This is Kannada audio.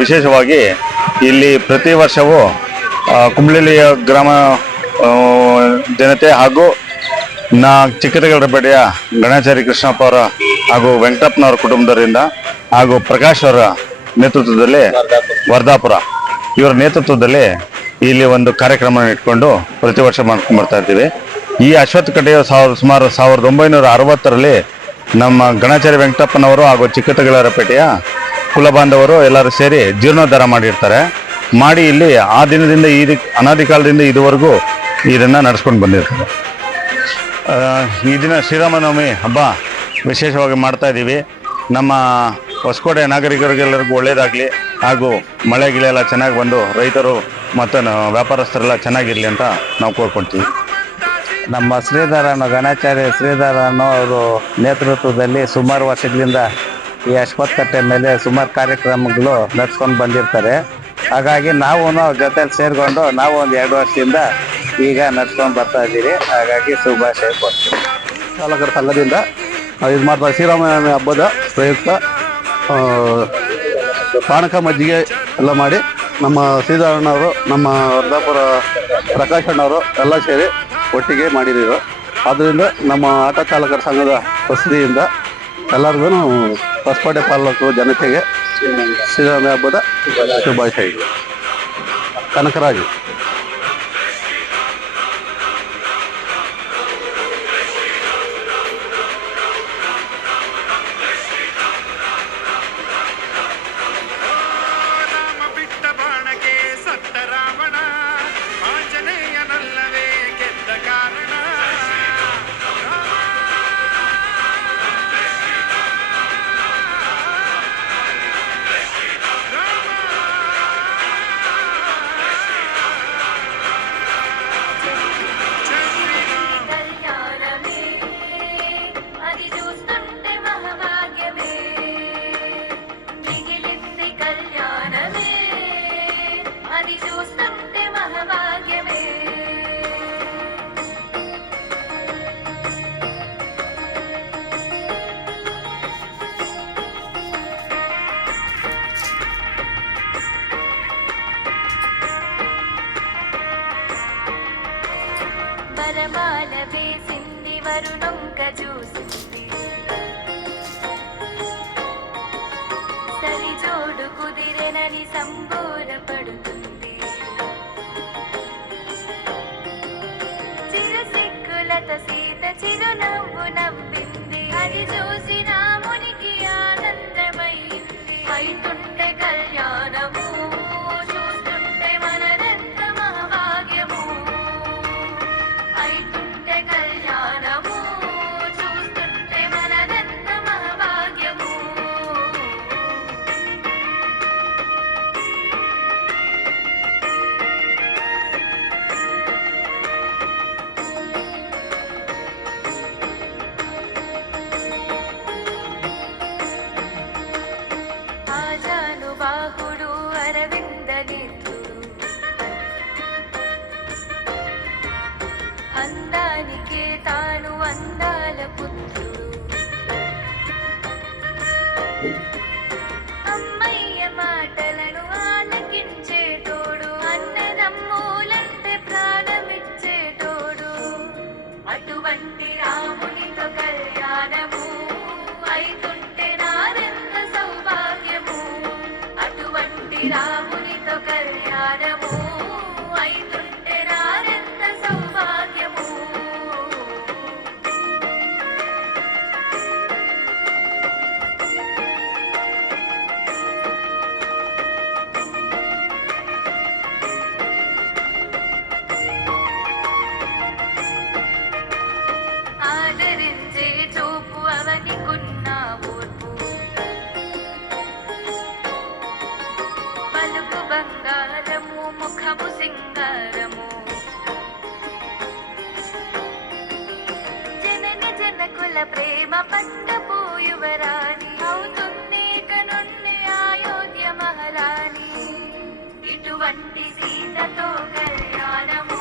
ವಿಶೇಷವಾಗಿ ಇಲ್ಲಿ ಪ್ರತಿ ವರ್ಷವೂ ಕುಂಬಳಿಲಿಯ ಗ್ರಾಮ ಜನತೆ ಹಾಗೂ ನಾ ಚಿಕ್ಕದಗಡಪೇಟೆಯ ಗಣಾಚಾರಿ ಕೃಷ್ಣಪ್ಪ ಅವರ ಹಾಗೂ ವೆಂಕಟಪ್ಪನವರ ಕುಟುಂಬದವರಿಂದ ಹಾಗೂ ಪ್ರಕಾಶ್ ಅವರ ನೇತೃತ್ವದಲ್ಲಿ ವರ್ಧಾಪುರ ಇವರ ನೇತೃತ್ವದಲ್ಲಿ ಇಲ್ಲಿ ಒಂದು ಕಾರ್ಯಕ್ರಮ ಇಟ್ಕೊಂಡು ಪ್ರತಿ ವರ್ಷ ಮಾಡ್ಕೊಂಡು ಬರ್ತಾ ಇರ್ತೀವಿ. ಈ ಅಶ್ವತ್ಥ ಕಟ್ಟೆಯ ಸಾವಿರ, ಸುಮಾರು ಸಾವಿರದ ಒಂಬೈನೂರ ಅರವತ್ತರಲ್ಲಿ ನಮ್ಮ ಗಣಾಚಾರ್ಯ ವೆಂಕಟಪ್ಪನವರು ಹಾಗೂ ಚಿಕ್ಕತಗಳರಪೇಟೆಯ ಕುಲಬಾಂಧವರು ಎಲ್ಲರೂ ಸೇರಿ ಜೀರ್ಣೋದ್ಧಾರ ಮಾಡಿರ್ತಾರೆ. ಮಾಡಿ ಇಲ್ಲಿ ಆ ದಿನದಿಂದ ಈ ಅನಾದಿ ಕಾಲದಿಂದ ಇದುವರೆಗೂ ಇದನ್ನು ನಡೆಸ್ಕೊಂಡು ಬಂದಿರ್ತಾರೆ. ಈ ದಿನ ಶ್ರೀರಾಮನವಮಿ ಹಬ್ಬ ವಿಶೇಷವಾಗಿ ಮಾಡ್ತಾ ಇದ್ದೀವಿ. ನಮ್ಮ ಹೊಸಕೋಟೆ ನಾಗರಿಕರಿಗೆಲ್ಲರಿಗೂ ಒಳ್ಳೆಯದಾಗಲಿ ಹಾಗೂ ಮಳೆ ಗಿಳೆ ಎಲ್ಲ ಚೆನ್ನಾಗಿ ಬಂದು ರೈತರು ಮತ್ತು ವ್ಯಾಪಾರಸ್ಥರೆಲ್ಲ ಚೆನ್ನಾಗಿರಲಿ ಅಂತ ನಾವು ಕೋರ್ಕೊಳ್ತೀವಿ. ನಮ್ಮ ಶ್ರೀಧರನು ಗಣಾಚಾರ್ಯ ಶ್ರೀಧರನು ಅವರು ನೇತೃತ್ವದಲ್ಲಿ ಸುಮಾರು ವರ್ಷಗಳಿಂದ ಈ ಅಶ್ವತ್ಕಟ್ಟೆ ಮೇಲೆ ಸುಮಾರು ಕಾರ್ಯಕ್ರಮಗಳು ನಡ್ಸ್ಕೊಂಡು ಬಂದಿರ್ತಾರೆ. ಹಾಗಾಗಿ ನಾವು ಜೊತೆಲಿ ಸೇರಿಕೊಂಡು ನಾವು ಒಂದು ಎರಡು ವರ್ಷದಿಂದ ಈಗ ನಡ್ಸ್ಕೊಂಡು ಬರ್ತಾ ಇದ್ದೀವಿ ಹಾಗಾಗಿ ಶುಭಾಶಯ ಕೊಡ್ತೀವಿ ಚಾಲಕರ ಸಂಘದಿಂದ ಇದು ಮಾಡ್ತಾರೆ ಶ್ರೀರಾಮನವಮಿ ಹಬ್ಬದ ಪ್ರಯುಕ್ತ ಪಾನಕ ಮಜ್ಜಿಗೆ ಎಲ್ಲ ಮಾಡಿ ನಮ್ಮ ಶ್ರೀಧರಣ್ಣವರು ನಮ್ಮ ವರ್ಧಾಪುರ ಪ್ರಕಾಶ್ ಅಣ್ಣವರು ಎಲ್ಲ ಸೇರಿ ಒಟ್ಟಿಗೆ ಮಾಡಿದ್ದೀವಿ. ಆದ್ದರಿಂದ ನಮ್ಮ ಆಟೋ ಚಾಲಕರ ಸಂಘದ ವಸತಿಯಿಂದ ಎಲ್ಲರಿಗೂ ಹೊಸಕೋಟೆ ತಾಲೂಕು ಜನತೆಗೆ ಶ್ರೀರಾಮ ಹಬ್ಬದ ಶುಭಾಶಯಗಳು. ಕನಕರಾಜು. వరమాల వేసింది వరుణొంక చూసింది. సరి జోడు కుదిరెనని సంభో అందానికే తాను అందాల పుత్రుడు ప్రేమ పట్టపు యువరాణి అవుతుంది కనుండి అయోధ్య మహారాణి. ఇటువంటి సీతతో కళ్యాణము